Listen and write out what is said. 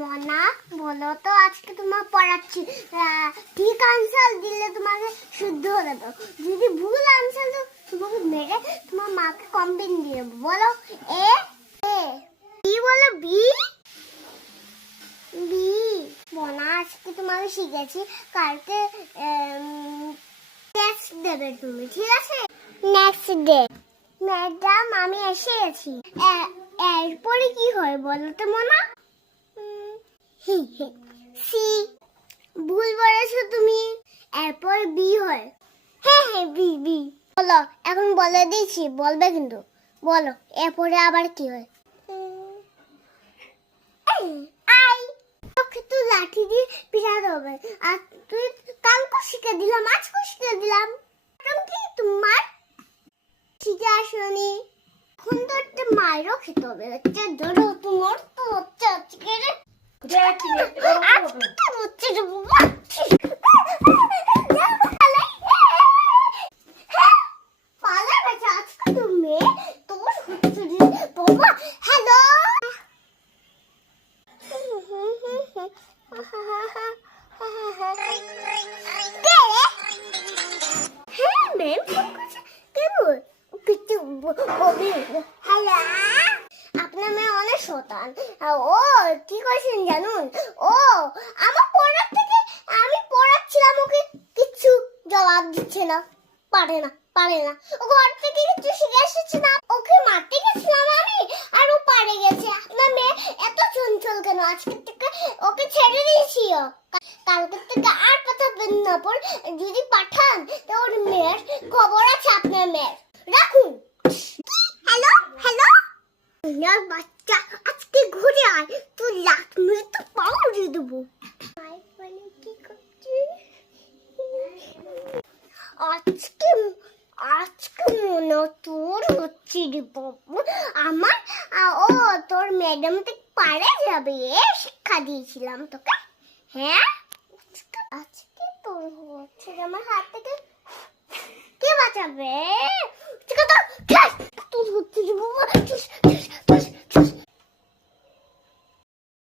মনা বলো তো আজকে তোমার পড়াচ্ছি ঠিক আনসার দিলে তোমাকে শুদ্ধ হয়ে যাবে, যদি ভুল আনসার দাও তোমাকে মেরে তোমার মাকে কমপ্লেন দিয়ে দেবো। বলো এ এ বি, বলো বি বি। মনা আজকে তোমাকে শিখেছি, কালকে টেস্ট দেবে তুমি, ঠিক আছে? নেক্সট ডে ম্যাডাম আমি এসে গেছি। এরপরে কি হয় বলো তো মনা? সি। ভুল বলেছো তুমি, এরপর বি হয়। হ্যাঁ বি বি। বলো, এখন বলে দিয়েছি, বলবে কিন্তু। বলো এরপরে আবার কি হয়? আই। তোকে তো লাঠি দিয়ে পিটাতে হবে, আর তুই কালকে শিখে দিলাম, আজকে শিখে দিলাম। কি তোমার ঠিক আসনি? এখন তো একটা মায়েরও খেতে হবে, হচ্ছে ধরো তোমার তো হচ্ছে আজকে রে। আপনার মেয়ে অনেক শতান। ও কি করেছেন জানুন? ও আমার পড়ার থেকে আমি পড়াচ্ছিলাম, ওকে কিচ্ছু জবাব দিচ্ছে না, পারে না পারে না। ও ঘর থেকে কিছু শিখে এসেছে না, ওকে মারতে গেছিলাম আমি আর ও পারে গেছে। আপনার মেয়ে এত চঞ্চল কেন? আজকে থেকে ওকে ছেড়ে দিয়েছি, কালকে থেকে আর পাঠাবেন না। পর যদি পাঠান তো ওর মেয়ের খবর আছে আপনার মেয়ের। রাখুন। হ্যালো হ্যালো বাচ্চা, আজকে ঘুরে আয়, তুই লাখ মেরে তো পাও দিয়ে দেবো। কি করছিস আজকে? আজকে মনে তোর হচ্ছে রে বাবু। আমার ও তোর ম্যাডাম থেকে পারে যাবে, শিক্ষা দিয়েছিলাম তোকে। হ্যাঁ আজকে তোর হচ্ছে আমার হাত থেকে কে বাঁচাবে? তোর হচ্ছে রে বাবা।